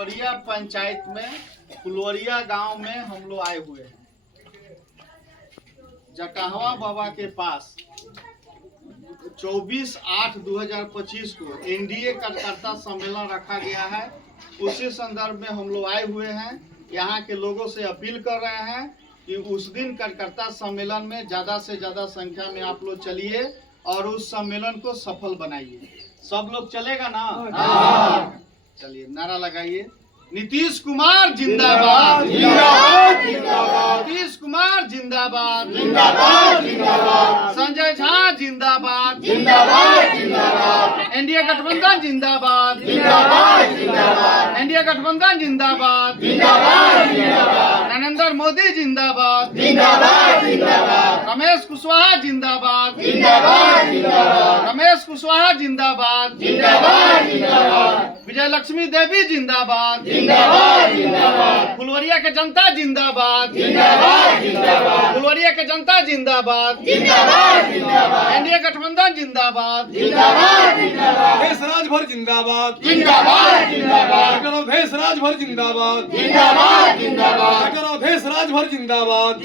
फुलवरिया पंचायत में फुलवरिया गांव में हम लोग आए हुए हैं। जटाहवा बाबा के पास 24/8/2025 को एनडीए कार्यकर्ता सम्मेलन रखा गया है। उसी संदर्भ में हम लोग आए हुए हैं। यहाँ के लोगों से अपील कर रहे हैं कि उस दिन कार्यकर्ता सम्मेलन में ज़्यादा से ज़्यादा संख्या में आप लोग चलिए और उस सम्मेलन को सफल बनाइए। सब लोग चलेगा ना? चलिए नारा लगाइए। नीतीश कुमार जिंदाबाद, नीतीश कुमार जिंदाबाद, संजय झा जिंदाबाद, एनडीए गठबंधन जिंदाबाद, एनडीए गठबंधन जिंदाबाद, नरेंद्र मोदी जिंदाबाद, रमेश कुशवाहा जिंदाबाद, रमेश कुशवाहा जिंदाबाद, विजय लक्ष्मी देवी जिंदाबाद, फुलवरिया के जनता जिंदाबाद, फुलवरिया के जनता जिंदाबाद, एनडीए गठबंधन जिंदाबाद, देश राजभर जिंदाबाद, देश राजभर जिंदाबाद, देश राजभर जिंदाबाद।